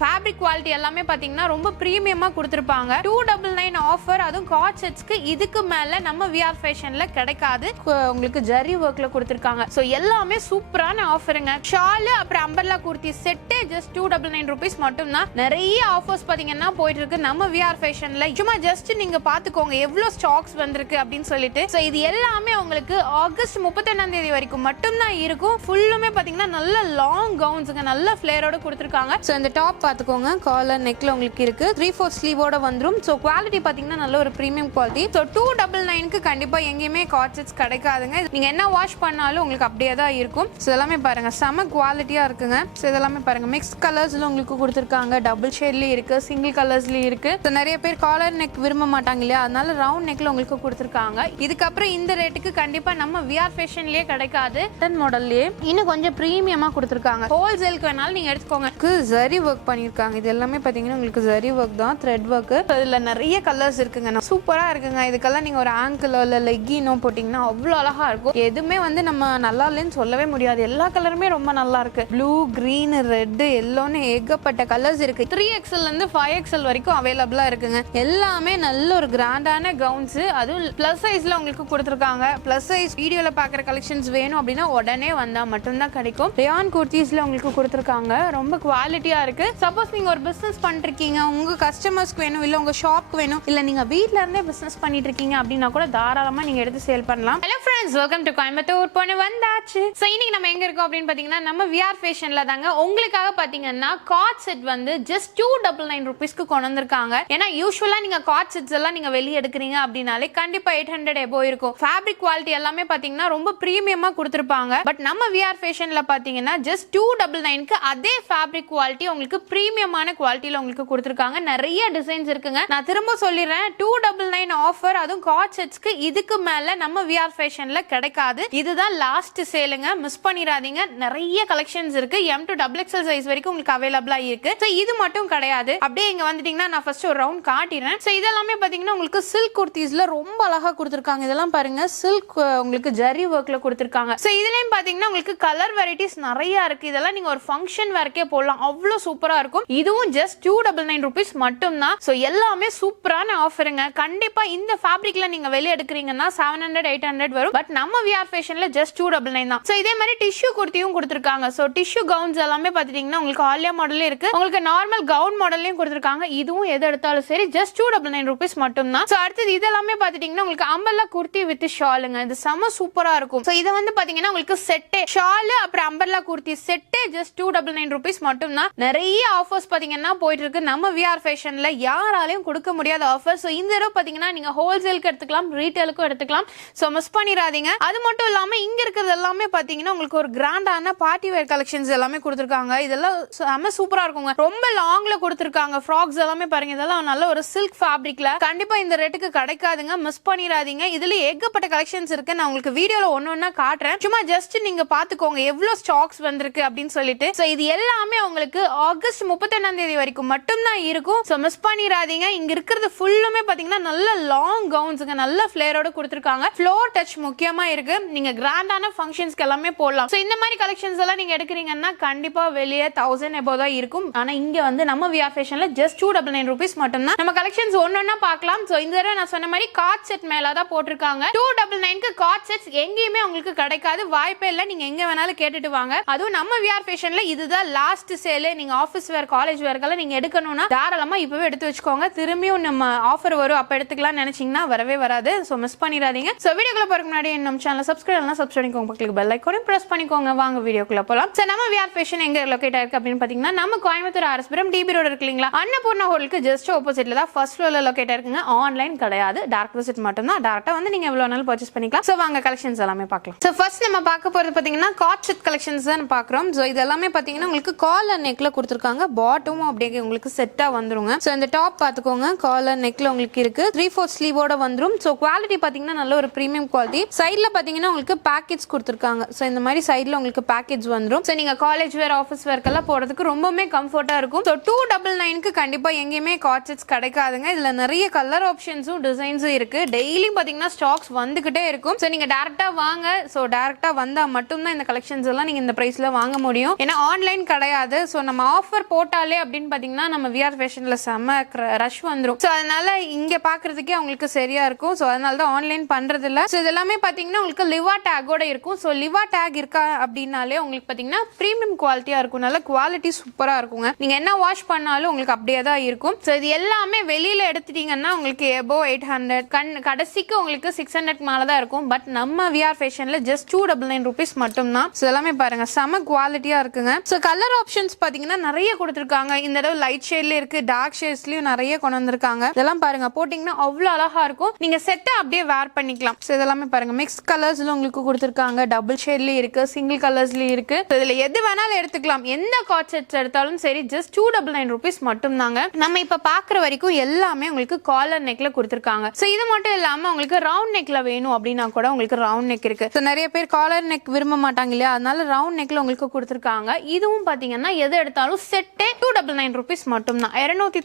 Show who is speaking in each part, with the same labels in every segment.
Speaker 1: Fabric quality எல்லாமே பார்த்தீங்கன்னா ரொம்ப ப்ரீமியமாக கொடுத்துருப்பாங்க. டூ டபுள் நைன் ஆஃபர் அதுவும் காட் செட்ஸ்க்கு இதுக்கு மேலே நம்ம விஆர் ஃபேஷனில் கிடைக்காது. உங்களுக்கு ஜரி ஒர்க்கில் கொடுத்துருக்காங்க. ஸோ எல்லாமே சூப்பரான ஆஃபருங்க ஷாலு அப்புறம் அம்பர்லா குர்த்தி செட்டே just two double nine rupees மட்டும்தான். நிறைய ஆஃபர்ஸ் பார்த்தீங்கன்னா போயிட்டு இருக்கு நம்ம விஆர் ஃபேஷனில் சும்மா ஜஸ்ட் நீங்கள் பார்த்துக்கோங்க எவ்வளோ ஸ்டாக்ஸ் வந்திருக்கு அப்படின்னு சொல்லிட்டு. ஸோ இது எல்லாமே உங்களுக்கு ஆகஸ்ட் முப்பத்தொன்னாம் தேதி வரைக்கும் மட்டும்தான் இருக்கும். ஃபுல்லுமே பார்த்தீங்கன்னா நல்ல லாங் கவுன்ஸுங்க நல்ல ஃப்ளேரோட கொடுத்துருக்காங்க. ஸோ இந்த டாப் பார்த்துக்கோங்க. காலர் நெக்ல உங்களுக்கு இருக்கு. த்ரீ ஃபோர் ஸ்லீவோட வந்துடும் ஸோ குவாலிட்டி பார்த்தீங்கன்னா நல்ல ஒரு premium quality so two double நைனுக்கு கண்டிப்பாக எங்கேயுமே காட்செட்ஸ் கிடைக்காதுங்க. நீங்கள் என்ன வாஷ் பண்ணாலும் உங்களுக்கு அப்படியே தான் இருக்கும். ஸோ இதெல்லாமே பாருங்க. செம குவாலிட்டியாக இருக்குங்க. ஸோ இதெல்லாமே பாருங்க. மிக்ஸ் கலர்ஸில் உங்களுக்கு கொடுத்துருக்காங்க. டபுள் ஷேட்லேயும் இருக்கு. சிங்கிள் கலர்ஸ்லேயும் இருக்கு. ஸோ நிறைய பேர் காலர் நெக் விரும்ப மாட்டாங்க இல்லையா? அதனால ரவுண்ட் நெக்ல உங்களுக்கு கொடுத்துருக்காங்க. இதுக்கப்புறம் இந்த ரேட்டுக்கு கண்டிப்பாக நம்ம விஆர் ஃபேஷன்லேயே கிடைக்காது. டன் மாடல்லையே இன்னும் கொஞ்சம் ப்ரீமியமாக கொடுத்துருக்காங்க. ஹோல்சேலுக்கு வேணாலும் நீங்கள் எடுத்துக்கோங்க. சரி ஒர்க் பண்ணியிருக்காங்க. இது எல்லாமே பார்த்தீங்கன்னா உங்களுக்கு ஜரி ஒர்க் தான் த்ரெட் ஒர்க் இதில் நிறைய கலர்ஸ் இருக்குங்க. சூப்பராக இருக்குங்க. இதுக்கெல்லாம் நீங்கள் ஒரு ஆங்கிளோ இல்லை லெக்கினோ போட்டிங்கன்னா அவ்வளோ அழகாக இருக்கும். எதுவுமே வந்து நம்ம நல்லா இல்லைன்னு சொல்லவே முடியாது. எல்லா கலருமே ரொம்ப நல்லா இருக்கு. ப்ளூ க்ரீன் ரெட்டு எல்லோன்னு ஏகப்பட்ட கலர்ஸ் இருக்கு. த்ரீ இருந்து ஃபைவ் எக்ஸ்எல் வரைக்கும் அவைலபிளாக இருக்குங்க. எல்லாமே நல்ல ஒரு கிராண்டான கவுன்ஸ் அதுவும் ப்ளஸ் சைஸ்ல உங்களுக்கு கொடுத்துருக்காங்க. ப்ளஸ் சைஸ் வீடியோவில் பார்க்குற கலெக்ஷன்ஸ் வேணும் அப்படின்னா உடனே வந்தால் மட்டும்தான் கிடைக்கும். ரியான் குர்த்திஸ்ல உங்களுக்கு கொடுத்துருக்காங்க. ரொம்ப குவாலிட்டியாக இருக்கு. சப்போஸ் நீங்கள் ஒரு பிஸ்னஸ் பண்ணிருக்கீங்க உங்கள் கஸ்டமர்ஸ்க்கு வேணும் இல்லை உங்கள் ஷாப்க்கு வேணும் இல்லை நீங்கள் வீட்ல இருந்தே பிஸ்னஸ் பண்ணிட்டு இருக்கீங்க அப்படின்னா கூட தாராளமாக நீங்கள் எடுத்து சேல் பண்ணலாம். Hello friends welcome to Coimbatore பொண்ணு வந்தாச்சு. ஸோ இன்னைக்கு நம்ம எங்க இருக்கோம் அப்படின்னு பார்த்தீங்கன்னா நம்ம விஆர் ஃபேஷன்ல தாங்க. உங்களுக்காக பார்த்தீங்கன்னா கார்ட் செட் வந்து ஜஸ்ட் டூ டபுள் நைன் ருபீஸ்க்கு கொண்டு வந்திருக்காங்க. ஏன்னா யூஸ்வலா நீங்க கார்ட் செட்ஸ் எல்லாம் நீங்க வெளியே எடுக்கிறீங்க அப்படின்னாலே கண்டிப்பா எயிட் ஹண்ட்ரட் எபோ இருக்கும். ஃபேப்ரிக் குவாலிட்டி எல்லாமே பார்த்தீங்கன்னா ரொம்ப ப்ரீமியமா கொடுத்துருப்பாங்க. பட் நம்ம விஆர் ஃபேஷன்ல பார்த்தீங்கன்னா ஜஸ்ட் டூ டபுள் நைனுக்கு அதே ஃபேப்ரிக் குவாலிட்டி உங்களுக்கு ப்ரீமியமான குவாலிட்டியில் உங்களுக்கு கொடுத்துருக்காங்க. நிறைய டிசைன்ஸ் இருக்குங்க. நான் திரும்ப சொல்லிடுறேன். டூ டபுள் நைன் ஆஃபர் அதுவும் காட் செட்ஸ்க்கு இதுக்கு மேலே நம்ம விஆர் ஃபேஷனில் கிடைக்காது. இதுதான் லாஸ்ட் சேலுங்க மிஸ் பண்ணிடாதீங்க. நிறைய கலெக்ஷன்ஸ் இருக்கு. M to double XL size வரைக்கும் உங்களுக்கு அவைலபிளாக இருக்கு. ஸோ இது மட்டும் கிடையாது. அப்படியே இங்கே வந்துட்டீங்கன்னா நான் ஃபர்ஸ்ட் ஒரு ரவுண்ட் காட்டிடுறேன். ஸோ இதெல்லாமே பார்த்தீங்கன்னா உங்களுக்கு சில்க் குர்த்தீஸில் ரொம்ப அழகாக கொடுத்துருக்காங்க. இதெல்லாம் பாருங்க. சில்க் உங்களுக்கு ஜரி ஒர்க்கில் கொடுத்துருக்காங்க. ஸோ இதுலேயும் பார்த்தீங்கன்னா உங்களுக்கு கலர் வெரைட்டிஸ் நிறையா இருக்குது இதெல்லாம் நீங்கள் ஒரு ஃபங்க்ஷன் வரைக்கே போடலாம். அவ்வளோ சூப்பராக இருக்கும். இதுவும் just two double nine rupees மட்டும் தான் ஸோ எல்லாமே சூப்பரான ஆஃபருங்க கண்டிப்பா இந்த ஃபேப்ரிக்ல நீங்க வெளியே எடுக்கிறீங்கன்னா செவன் ஹண்ட்ரட் எயிட் ஹண்ட்ரட் வரும். பட் நம்ம விஆர் ஃபேஷன்ல ஜஸ்ட் டூ டபுள் நைன் தான். ஸோ இதே மாதிரி டிஷ்யூ குர்த்தியும் கொடுத்துருக்காங்க. ஸோ டிஷ்யூ கவுன்ஸ் எல்லாமே பார்த்துட்டீங்கன்னா உங்களுக்கு ஆலியா மாடலே இருக்கு. உங்களுக்கு நார்மல் கவுன் மாடல்லையும் கொடுத்துருக்காங்க. இதுவும் எது எடுத்தாலும் சரி just two double nine rupees மட்டும் தான் ஸோ அடுத்தது இதெல்லாமே பார்த்துட்டீங்கன்னா உங்களுக்கு அம்பர்லா குர்த்தி வித் ஷாலுங்க இது செம சூப்பரா இருக்கும். ஸோ இதை வந்து பாத்தீங்கன்னா உங்களுக்கு செட்டே ஷாலு அப்புறம் அம்பர்லா குர்த்தி செட்டே just two double nine rupees மட்டும் தான் நிறைய ஆஃபர்ஸ் பாத்தீங்கன்னா போயிட்டு இருக்கு நம்ம விஆர் ஃபேஷன்ல யாராலையும் கொடுக்க முடியாத ஆஃபர் ஸோ இந்த தடவை பாத்தீங்கன்னா நீங்க ஹோல்சேலுக்கு எடுத்துக்கலாம் ரீட்டைலுக்கும் எடுத்துக்கலாம். ஸோ மிஸ் பண்ணிடாதீங்க. அது மட்டும் இல்லாம இங்க இருக்கிறது எல்லாமே பார்த்தீங்கன்னா உங்களுக்கு ஒரு கிராண்டான பார்ட்டி வேர் கலெக்ஷன்ஸ் எல்லாமே கொடுத்துருக்காங்க. இதெல்லாம் செம்ம சூப்பரா இருக்குங்க. ரொம்ப லாங்கில் கொடுத்துருக்காங்க. ஃப்ராக்ஸ் எல்லாமே பாருங்க. இதெல்லாம் நல்ல ஒரு சில்க் ஃபேப்ரிக்ல கண்டிப்பா இந்த ரேட்டுக்கு கிடைக்காதுங்க. மிஸ் பண்ணிடாதீங்க. இதில் ஏகப்பட்ட கலெக்ஷன்ஸ் இருக்கு. நான் உங்களுக்கு வீடியோவில் ஒன்னு ஒன்றா காட்டுறேன். சும்மா ஜஸ்ட் நீங்க பார்த்துக்கோங்க எவ்வளோ ஸ்டாக்ஸ் வந்திருக்கு அப்படின்னு சொல்லிட்டு. ஸோ இது எல்லாமே உங்களுக்கு ஆகஸ்ட் முப்பத்தொன்னாம் தேதி வரைக்கும் மட்டும் தான் இருக்கும். ஸோ மிஸ் பண்ணிடாதீங்க. இங்க இருக்கிறது ஃபுல்லுமே பாத்தீங்கன்னா நல்ல லாங் கவுன்ஸுங்க நல்ல ஃபிளேரோட கொடுத்துருக்காங்க. ஃப்ளோர் டச் முக்கியமா இருக்கு. நீங்க கிராண்டான ஃபங்க்ஷன்ஸ்க்கு எல்லாமே போடலாம். ஸோ இந்த மாதிரி கலெக்ஷன்ஸ் எல்லாம் நீங்க எடுக்கிறீங்கன்னா கண்டிப்பா வெளியே தௌசண்ட் எபோ தான் இருக்கும். ஆனா இங்க வந்து நம்ம வியா ஃபேஷன்ல just two double nine rupees மட்டும் தான் நம்ம கலெக்ஷன்ஸ் ஒன்னொன்னா பார்க்கலாம். ஸோ இந்த தடவை நான் சொன்ன மாதிரி கார்ட் செட் மேல தான் போட்டிருக்காங்க. டூ டபுள் நைன்க்கு கார்ட் செட்ஸ் எங்கேயுமே உங்களுக்கு கிடைக்காது. வாய்ப்பே இல்லை. நீங்க எங்க வேணாலும் கேட்டுட்டு வாங்க. அதுவும் நம்ம விஆர் ஃபேஷன்ல இதுதான் லாஸ்ட் சேலு நீங்க ஆஃபீஸ் வேர் காலேஜ் வேர்க்கெல்லாம் நீங்க எடுக்கணும்னா தாராளமா இப்பவே எடுத்து வச்சுக்கோங்க. திரும்பியும் நம்ம ஆஃபர் வரும். அப்ப எடுத்துக்கலாம் நினைச்சீங்கன்னா வரவே வராது. ஸோ மிஸ் பண்ணிடாதீங்க. ஸோ வீடியோக்குள்ள போறக்கு முன்னாடி நம்ம சேனல் சப்ஸ்கிரைப் எல்லாம் சப்ஸ்கிரைப் பண்ணிக்கோங்க. பக்கத்துக்கு பெல் ஐக்கோனையும் பிரஸ் பண்ணிக்கோங்க. வாங்க வீடியோக்குள்ள போலாம். ஸோ நம்ம விஆர் ஃபேஷன் எங்க லொக்கேட் ஆயிருக்கு அப்படின்னு பாத்தீங்கன்னா நம்ம கோயம்புத்தூர் ஆர்எஸ்புரம் டிபி ரோடு இருக்கு இல்லைங்களா? அன்னபூர்ணா ஹோலுக்கு ஜஸ்ட் ஆப்போசிட்ல தான் ஃபர்ஸ்ட் ஃப்ளோர்ல லொக்கேட் இருக்குங்க ஆன்லைன் கிடையாது. டேரக்ட் விசிட் மட்டும் தான் டேரக்டா வந்து நீங்க எவ்வளவு நாள் பர்ச்சேஸ் பண்ணிக்கலாம். ஸோ வாங்க கலெக்ஷன்ஸ் எல்லாமே பார்க்கலாம். ஸோ ஃபர்ஸ்ட் நம்ம பார்க்க போறது பாத்தீங்கன்னா காட் செட் கலெக்ஷன்ஸ் தான் பார்க்குறோம். ஸோ இது எல்லாமே பாத்தீங்கன்னா உங்களுக்கு கால் அண்ட் நெக்ல கொடுத்துருக்காங்க. பாட்டமும் அப்படியே உங்களுக்கு செட்டா வந்துருங்க. ஸோ இந்த டாப் பார்த்துக்கோங்க. காலர் நெக்ல உங்களுக்கு இருக்கு. த்ரீ ஃபோர் ஸ்லீவோட வந்துரும். ஸோ குவாலிட்டி பாத்தீங்கன்னா நல்ல ஒரு ப்ரீமியம் குவாலிட்டி சைடில் பாத்தீங்கன்னா உங்களுக்கு பேக்கெட்ஸ் கொடுத்துருக்காங்க. ஸோ இந்த மாதிரி சைடில் உங்களுக்கு பேக்கேஜ் வந்துரும். ஸோ நீங்க காலேஜ் வேர் ஆஃபீஸ் வேர்க்கெல்லாம் போறதுக்கு ரொம்பவுமே கம்ஃபர்ட்டா இருக்கும். ஸோ டூ டபுள் நைனுக்கு கண்டிப்பா எங்கேயுமே காட்செட்ஸ் கிடைக்காதுங்க. இதுல நிறைய கலர் ஆப்ஷன்ஸும் டிசைன்ஸும் இருக்கு. டெய்லி பாத்தீங்கன்னா ஸ்டாக்ஸ் வந்துகிட்டே இருக்கும். ஸோ நீங்க டேரக்டா வாங்க. ஸோ டேரக்டா வந்தா மட்டும்தான் இந்த கலெக்ஷன்ஸ் எல்லாம் நீங்க இந்த பிரைஸ்ல வாங்க முடியும். ஏன்னா ஆன்லைன் கிடையாது. ஸோ நம்ம ஆஃபர் ஆஃபர் போட்டாலே அப்படின்னு பார்த்தீங்கன்னா நம்ம விஆர் ஃபேஷனில் செம்ம ரஷ் வந்துடும் ஸோ அதனால இங்கே பார்க்கறதுக்கே அவங்களுக்கு சரியாக இருக்கும். ஸோ அதனால தான் ஆன்லைன் பண்ணுறது இல்லை ஸோ இதெல்லாமே பார்த்தீங்கன்னா உங்களுக்கு லிவா டேக்கோட இருக்கும். ஸோ லிவா டேக் இருக்கா அப்படின்னாலே உங்களுக்கு பார்த்தீங்கன்னா ப்ரீமியம் குவாலிட்டியாக இருக்கும். நல்ல குவாலிட்டி சூப்பராக இருக்குங்க. நீங்கள் என்ன வாஷ் பண்ணாலும் உங்களுக்கு அப்படியே தான் இருக்கும். ஸோ இது எல்லாமே வெளியில் எடுத்துட்டீங்கன்னா உங்களுக்கு எபோ எயிட் ஹண்ட்ரட் கண் கடைசிக்கு உங்களுக்கு சிக்ஸ் ஹண்ட்ரட் மேலே தான் இருக்கும். பட் நம்ம VR ஃபேஷனில் just two double nine rupees மட்டும்தான். ஸோ எல்லாமே பாருங்கள் செம குவாலிட்டியாக இருக்குங்க. ஸோ கலர் ஆப்ஷன்ஸ் பார்த்தீங்கன்னா நிறைய கொடுத்துருக்காங்க. இந்த தடவை லைட் ஷேட்லேயும் இருக்கு டார்க் ஷேட்ஸ்லயும் நிறைய கொண்டு வந்திருக்காங்க. இதெல்லாம் பாருங்க போட்டிங்கன்னா அவ்வளோ அழகா இருக்கும். நீங்க செட்டை அப்படியே வேர் பண்ணிக்கலாம். ஸோ இதெல்லாமே பாருங்க மிக்ஸ் கலர்ஸ்ல உங்களுக்கு கொடுத்துருக்காங்க. டபுள் ஷேட்லயும் இருக்கு சிங்கிள் கலர்ஸ்லயும் இருக்கு. இதுல எது வேணாலும் எடுத்துக்கலாம். எந்த காட் செட்ஸ் எடுத்தாலும் சரி just two double nine rupees மட்டும் தாங்க நம்ம இப்ப பாக்குற வரைக்கும் எல்லாமே உங்களுக்கு காலர் நெக்ல கொடுத்துருக்காங்க. ஸோ இது மட்டும் இல்லாம உங்களுக்கு ரவுண்ட் நெக்ல வேணும் அப்படின்னா கூட உங்களுக்கு ரவுண்ட் நெக் இருக்கு. ஸோ நிறைய பேர் காலர் நெக் விரும்ப மாட்டாங்க இல்லையா? அதனால ரவுண்ட் நெக்ல உங்களுக்கு கொடுத்துருக்காங்க. இதுவும் பாத்தீங்கன்னா எது எடுத்தாலும் செட் செட்டே டூ டபுள் நைன் ருபீஸ் மட்டும் தான் இருநூத்தி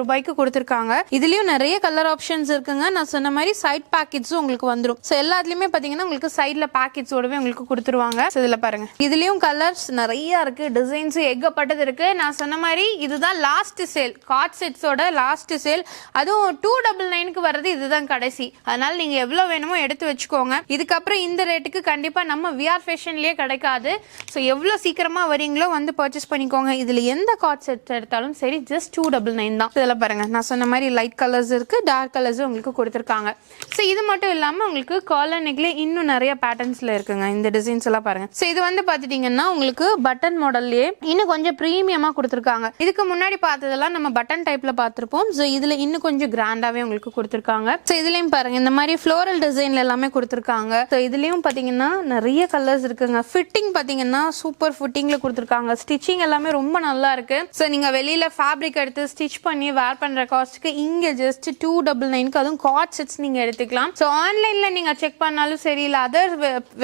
Speaker 1: ரூபாய்க்கு கொடுத்துருக்காங்க. இதுலயும் நிறைய கலர் ஆப்ஷன்ஸ் இருக்குங்க. நான் சொன்ன மாதிரி சைட் பேக்கெட்ஸும் உங்களுக்கு வந்துடும் ஸோ எல்லாத்துலயுமே பாத்தீங்கன்னா உங்களுக்கு சைட்ல பேக்கெட்ஸோடவே உங்களுக்கு கொடுத்துருவாங்க. இதுல பாருங்க. இதுலயும் கலர்ஸ் நிறைய இருக்கு. டிசைன்ஸ் எக்கப்பட்டது இருக்கு. நான் சொன்ன மாதிரி இதுதான் லாஸ்ட் சேல் காட் செட்ஸோட லாஸ்ட் சேல் அதுவும் டூ டபுள் நைனுக்கு வர்றது இதுதான் கடைசி. அதனால நீங்க எவ்வளவு வேணுமோ எடுத்து வச்சுக்கோங்க. இதுக்கப்புறம் இந்த ரேட்டுக்கு கண்டிப்பா நம்ம விஆர் ஃபேஷன்லயே கிடைக்காது. ஸோ எவ்வளோ சீக்கிரமா வரீங்களோ வந்து பர்ச்சேஸ் பண்ணிக்கோங்க. இதுல எந்த கார்ட் செட் எடுத்தாலும் சரி ஜஸ்ட் டூ டபுள் நைன் தான். இதில் பாருங்கள் நான் சொன்ன மாதிரி லைட் கலர்ஸ் இருக்குது டார்க் கலர்ஸும் உங்களுக்கு கொடுத்துருக்காங்க. ஸோ இது மட்டும் இல்லாமல் உங்களுக்கு காலர் நெக்லேயே இன்னும் நிறைய பேட்டர்ன்ஸில் இருக்குங்க. இந்த டிசைன்ஸ் எல்லாம் பாருங்க. ஸோ இது வந்து பார்த்துட்டிங்கன்னா உங்களுக்கு பட்டன் மாடல்லே இன்னும் கொஞ்சம் ப்ரீமியமாக கொடுத்துருக்காங்க. இதுக்கு முன்னாடி பார்த்ததெல்லாம் நம்ம பட்டன் டைப்பில் பார்த்துருப்போம். ஸோ இதில் இன்னும் கொஞ்சம் கிராண்டாகவே உங்களுக்கு கொடுத்துருக்காங்க. ஸோ இதுலேயும் பாருங்க இந்த மாதிரி ஃப்ளோரல் டிசைன்ல எல்லாமே கொடுத்துருக்காங்க. ஸோ இதுலேயும் பார்த்தீங்கன்னா நிறைய கலர்ஸ் இருக்குங்க. ஃபிட்டிங் பார்த்தீங்கன்னா சூப்பர் ஃபிட்டிங்கில் கொடுத்துருக்காங்க. ஸ்டிச்சிங் எல்லாமே ரொம்ப நல்லா இருக்கு. ஸோ நீங்க வெளியில ஃபேப்ரிக் எடுத்து ஸ்டிச் பண்ணி வேர் பண்ற காஸ்ட்டுக்கு இங்க ஜஸ்ட் டூ டபுள் நைனுக்கு அதுவும் காட் செட்ஸ் நீங்க எடுத்துக்கலாம். ஸோ ஆன்லைன்ல நீங்க செக் பண்ணாலும் சரி இல்லை அதர்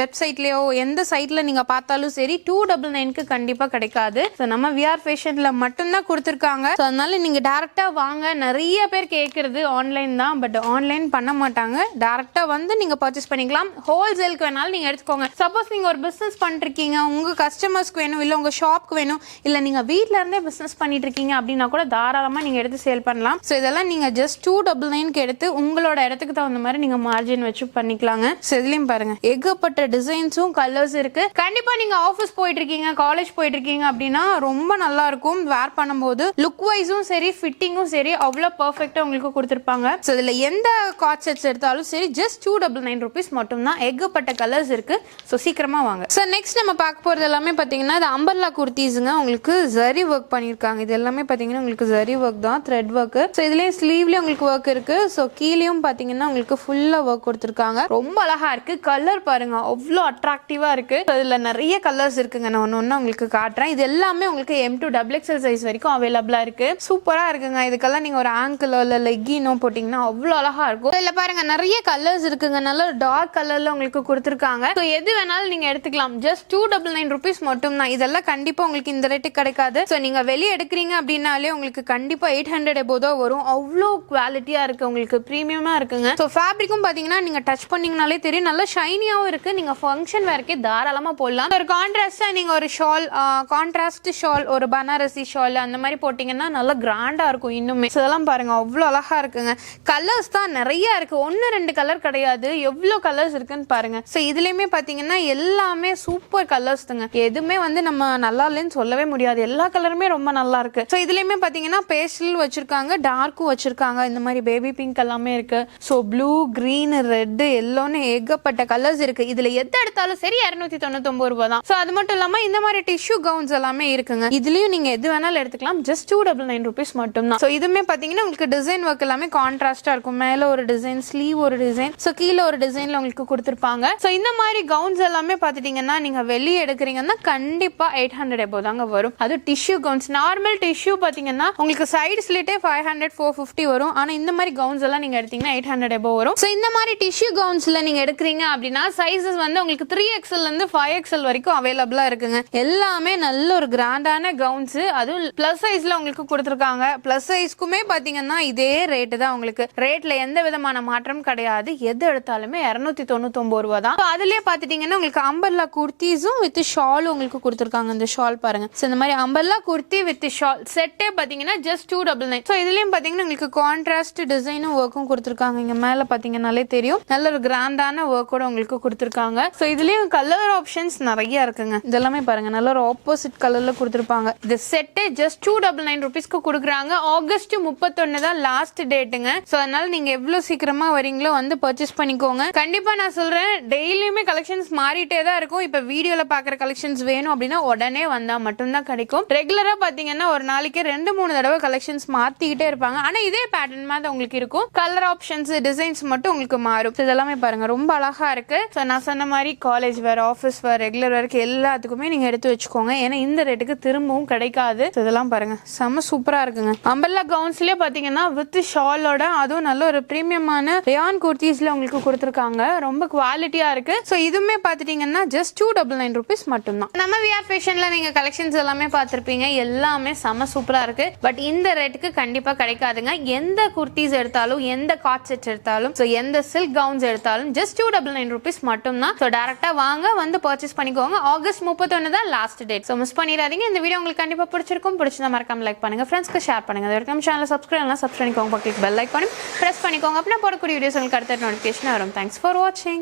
Speaker 1: வெப்சைட்லயோ எந்த சைட்ல நீங்க பார்த்தாலும் சரி டூ டபுள் நைனுக்கு கண்டிப்பா கிடைக்காது. ஸோ நம்ம விஆர் ஃபேஷன்ல மட்டும்தான் கொடுத்துருக்காங்க. ஸோ அதனால நீங்க டேரக்டா வாங்க. நிறைய பேர் கேட்கறது ஆன்லைன் தான். பட் ஆன்லைன் பண்ண மாட்டாங்க. டேரக்டா வந்து நீங்க பர்ச்சேஸ் பண்ணிக்கலாம். ஹோல்சேலுக்கு வேணாலும் நீங்க எடுத்துக்கோங்க. சப்போஸ் நீங்க ஒரு பிசினஸ் பண்ணிருக்கீங்க உங்க கஸ்டமர்ஸ்க்கு வேணும் இல்ல உங்க ஷாப்க்கு வேணும் இல்ல நீங்க வீட்ல இருந்தே பிசினஸ் பண்ணிட்டு இருக்கீங்க அப்படின்னா கூட தாராளமா நீங்க எடுத்து சேல் பண்ணலாம். ஸோ இதெல்லாம் நீங்க ஜஸ்ட் டூ டபுள் நைனுக்கு எடுத்து உங்களோட இடத்துக்கு தகுந்த மாதிரி நீங்க மார்ஜின் வச்சு பண்ணிக்கலாங்க. ஸோ இதுலயும் பாருங்க. ஏகப்பட்ட டிசைன்ஸும் கலர்ஸ் இருக்கு. கண்டிப்பா நீங்க ஆஃபீஸ் போயிட்டு இருக்கீங்க காலேஜ் போயிட்டு இருக்கீங்க அப்படின்னா ரொம்ப நல்லா இருக்கும். வேர் பண்ணும்போது லுக் வைஸும் சரி ஃபிட்டிங்கும் சரி அவ்வளோ பர்ஃபெக்டாக உங்களுக்கு கொடுத்துருப்பாங்க. ஸோ இதில் எந்த காட் செட்ஸ் எடுத்தாலும் சரி just two double nine rupees மட்டும்தான். ஏகப்பட்ட கலர்ஸ் இருக்கு. ஸோ சீக்கிரமா வாங்க. ஸோ நெக்ஸ்ட் நம்ம பார்க்க போகிறது எல்லாமே பார்த்தீங்கன்னா இது அம்பர்லா குர்த்திஸுங்க உங்களுக்கு ஜரி ஒர்க் பண்ணியிருக்காங்க. இது எல்லாமே பார்த்தீங்கன்னா உங்களுக்கு ஜரி ஒர்க் தான் த்ரெட் ஒர்க் ஸோ இதுலேயும் ஸ்லீவ்லேயும் உங்களுக்கு ஒர்க் இருக்குது ஸோ கீழேயும் பார்த்தீங்கன்னா உங்களுக்கு ஃபுல்லாக ஒர்க் கொடுத்துருக்காங்க. ரொம்ப அழகா இருக்குது கலர் பாருங்க அவ்வளோ அட்ராக்டிவாக இருக்குது இதில் நிறைய கலர்ஸ் இருக்குங்க. நான் ஒன்று ஒன்று உங்களுக்கு காட்டுறேன். இது எல்லாமே உங்களுக்கு M to double XL size வரைக்கும் அவைலபிளாக இருக்குது சூப்பராக இருக்குங்க. இதுக்கெல்லாம் நீங்கள் ஒரு ஆங்கிளோ இல்லை லெக்கினோ போட்டிங்கன்னா அவ்வளோ அழகாக இருக்கும். இதில் பாருங்க நிறைய கலர்ஸ் இருக்குங்க. நல்ல டார்க் கலரில் உங்களுக்கு கொடுத்துருக்காங்க. ஸோ எது வேணாலும் நீங்கள் எடுத்துக்கலாம். Just two double nine rupees மட்டும் தான் இதெல்லாம் கண்டிப்பாக உங்களுக்கு இந்த ரேட்டுக்கு கிடைக்காது. ஸோ நீங்கள் வெளியே எடுக்கிறீங்க அப்படின்னாலே உங்களுக்கு கண்டிப்பாக எயிட் ஹண்ட்ரட் எபோதோ வரும். அவ்வளோ குவாலிட்டியாக இருக்குது உங்களுக்கு ப்ரீமியமாக இருக்குங்க. ஸோ ஃபேப்ரிக்கும் பார்த்தீங்கன்னா நீங்கள் டச் பண்ணிங்கனாலே தெரியும். நல்லா ஷைனியாகவும் இருக்குது நீங்கள் ஃபங்க்ஷன் வேர்க்கே தாராளமாக போடலாம். ஒரு கான்ட்ராஸ்ட்டாக நீங்கள் ஒரு ஷால் கான்ட்ராஸ்ட் ஷால் ஒரு பனாரசி ஷால் அந்த மாதிரி போட்டிங்கன்னா நல்லா கிராண்டாக இருக்கும் இன்னுமே. ஸோ இதெல்லாம் பாருங்கள் அவ்வளோ அழகாக இருக்குங்க. கலர்ஸ் தான் நிறையா இருக்குது ஒன்று ரெண்டு கலர் கிடையாது. எவ்வளோ கலர்ஸ் இருக்குன்னு பாருங்கள் ஸோ இதுலேயுமே பார்த்தீங்கன்னா எல்லாமே சூப்பர் கலர்ஸ் தாங்க எதுவுமே வந்து நம்ம நல்லா இல்லைன்னு சொல்லவே முடியாது. எல்லா கலருமே ரொம்ப நல்லா இருக்கு ஸோ இதுலயுமே பாத்தீங்கன்னா பேஸ்டல் வச்சிருக்காங்க டார்க்கும் வச்சிருக்காங்க. இந்த மாதிரி பேபி பிங்க் எல்லாமே இருக்கு. ஸோ ப்ளூ கிரீன் ரெட் எல்லோன்னு ஏகப்பட்ட கலர்ஸ் இருக்கு. இதுல எது எடுத்தாலும் சரி இரநூத்தி தொண்ணூத்தி ரூபாய் தான். ஸோ அது மட்டும் இல்லாம இந்த மாதிரி டிஷ்யூ கவுன்ஸ் எல்லாமே இருக்குங்க. இதுலயும் நீங்க எது வேணாலும் எடுத்துக்கலாம். Just two double nine rupees மட்டும் தான். ஸோ இதுமே பாத்தீங்கன்னா உங்களுக்கு டிசைன் ஒர்க் எல்லாமே கான்ட்ராஸ்டா இருக்கும். மேல ஒரு டிசைன் ஸ்லீவ் ஒரு டிசைன் ஸோ கீழே ஒரு டிசைன்ல உங்களுக்கு கொடுத்துருப்பாங்க. ஸோ இந்த மாதிரி கவுன்ஸ் எல்லாமே பாத்துட்டீங்கன்னா நீங்க வெளியே எடுக்கிறீங்கன்னா கண்டிப்பா எயிட் ஹண்ட்ரட் எபோ தாங்க வரும். அது டிஷ்யூ கவுன்ஸ் நார்மல் டிஷ்யூ பார்த்தீங்கன்னா உங்களுக்கு சைடு ஸ்லிட்டே ஃபைவ் ஹண்ட்ரட் ஃபோர் ஃபிஃப்டி வரும். ஆனால் இந்த மாதிரி கவுன்ஸ் எல்லாம் நீங்கள் எடுத்தீங்கன்னா எயிட் ஹண்ட்ரட் எபோ வரும். ஸோ இந்த மாதிரி டிஷ்யூ கவுன்ஸில் நீங்கள் எடுக்கிறீங்க அப்படின்னா சைஸஸ் வந்து உங்களுக்கு த்ரீ எக்ஸ்எல்லிருந்து ஃபைவ் எக்ஸ்எல் வரைக்கும் அவைலபிளாக இருக்குங்க. எல்லாமே நல்ல ஒரு கிராண்டான கவுன்ஸ் அதுவும் ப்ளஸ் சைஸில் உங்களுக்கு கொடுத்துருக்காங்க. ப்ளஸ் சைஸ்க்குமே பார்த்தீங்கன்னா இதே ரேட்டு தான் உங்களுக்கு. ரேட்டில் எந்த விதமான மாற்றம் கிடையாது. எது எடுத்தாலுமே இரநூத்தி தொண்ணூத்தொம்பது ரூபா தான். அதுலேயே பார்த்துட்டிங்கன்னா உங்களுக்கு அம்பர்லா குர்த்திஸும் வித் ஷாலும் உங்களுக்கு கொடுத்துருக்காங்க. இந்த ஷால் பாருங்க. ஸோ இந்த மாதிரி அம்பர்லா ஃபுல்லாக குர்த்தி வித் ஷால் செட்டே பார்த்தீங்கன்னா just two double nine so இதுலேயும் பார்த்தீங்கன்னா உங்களுக்கு கான்ட்ராஸ்ட் டிசைனும் ஒர்க்கும் கொடுத்துருக்காங்க. இங்கே மேலே பார்த்தீங்கன்னாலே தெரியும். நல்ல ஒரு கிராண்டான ஒர்க்கோட உங்களுக்கு கொடுத்துருக்காங்க. ஸோ இதுலேயும் கலர் ஆப்ஷன்ஸ் நிறைய இருக்குங்க. இதெல்லாமே பாருங்க. நல்ல ஒரு ஆப்போசிட் கலரில் கொடுத்துருப்பாங்க. இந்த செட்டே ஜஸ்ட் டூ டபுள் நைன் ருபீஸ்க்கு கொடுக்குறாங்க. ஆகஸ்ட் முப்பத்தொன்னு தான் லாஸ்ட் டேட்டுங்க ஸோ அதனால நீங்கள் எவ்வளோ சீக்கிரமாக வரீங்களோ வந்து பர்ச்சேஸ் பண்ணிக்கோங்க. கண்டிப்பாக நான் சொல்கிறேன் டெய்லியுமே கலெக்ஷன்ஸ் மாறிட்டே தான் இருக்கும். இப்போ வீடியோவில் பார்க்குற கலெக்ஷன்ஸ் வேணும் அப்படின்னா உடனே வந்தால் மட்டும்தான் கிடைக்கும். ரெகுலரா பாத்தீங்கன்னா ஒரு நாளைக்கு ரெண்டு மூணு தடவை கலெக்ஷன்ஸ் மாத்திக்கிட்டே இருப்பாங்க. ஆனா இதே பேட்டர்ன் மாதிரி உங்களுக்கு இருக்கும். கலர் ஆப்ஷன்ஸ் டிசைன்ஸ் மட்டும் உங்களுக்கு மாறும். இதெல்லாமே பாருங்க. ரொம்ப அழகா இருக்கு. ஸோ நான் சொன்ன மாதிரி college wear office wear regular வேர்க்கு எல்லாத்துக்குமே நீங்க எடுத்து வச்சுக்கோங்க. ஏன்னா இந்த ரேட்டுக்கு திரும்பவும் கிடைக்காது. இதெல்லாம் பாருங்க. செம்ம சூப்பரா இருக்குங்க. அம்பர்லா கவுன்ஸ்லயே பாத்தீங்கன்னா வித் ஷாலோட அதுவும் நல்ல ஒரு பிரீமியமான ரியான் குர்த்திஸ்ல உங்களுக்கு கொடுத்துருக்காங்க. ரொம்ப குவாலிட்டியா இருக்கு. ஸோ இதுவுமே பாத்துட்டீங்கன்னா just two double nine rupees மட்டும்தான். நம்ம விஆர் ஃபேஷன்ல நீங்க கலெக்ஷன்ஸ் எல்லாமே பார்த்திருப்பீங்க எல்லாமே செம்ம சூப்பரா இருக்கு. பட் இந்த ரேட்டுக்கு கண்டிப்பா கிடைக்காதுங்க. எந்த குர்த்திஸ் எடுத்தாலும் எந்த காட் செட் எடுத்தாலும் ஸோ எந்த சில்க் கவுன்ஸ் எடுத்தாலும் just two double nine rupees மட்டும் தான் ஸோ டேரக்டா வாங்க வந்து பர்ச்சேஸ் பண்ணிக்கோங்க. ஆகஸ்ட் முப்பத்தொன்னு தான் லாஸ்ட் டேட் ஸோ மிஸ் பண்ணிடாதீங்க. இந்த வீடியோ உங்களுக்கு கண்டிப்பா பிடிச்சிருக்கும். பிடிச்சிருந்தா மறக்காம லைக் பண்ணுங்க. ஃப்ரெண்ட்ஸ்க்கு ஷேர் பண்ணுங்க. அது வரைக்கும் சேனல் சப்ஸ்கிரைப் எல்லாம் சப்ஸ்கிரைப் பண்ணிக்கோங்க. பக்கத்துக்கு பெல் லைக் பண்ணி ப்ரெஸ் பண்ணிக்கோங்க. அப்படின்னா போடக்கூடிய வீடியோஸ் உங்களுக்கு அடுத்த நோட்டிஃபிகேஷன் வரும். தேங்க்ஸ் ஃபார் வாட்சிங்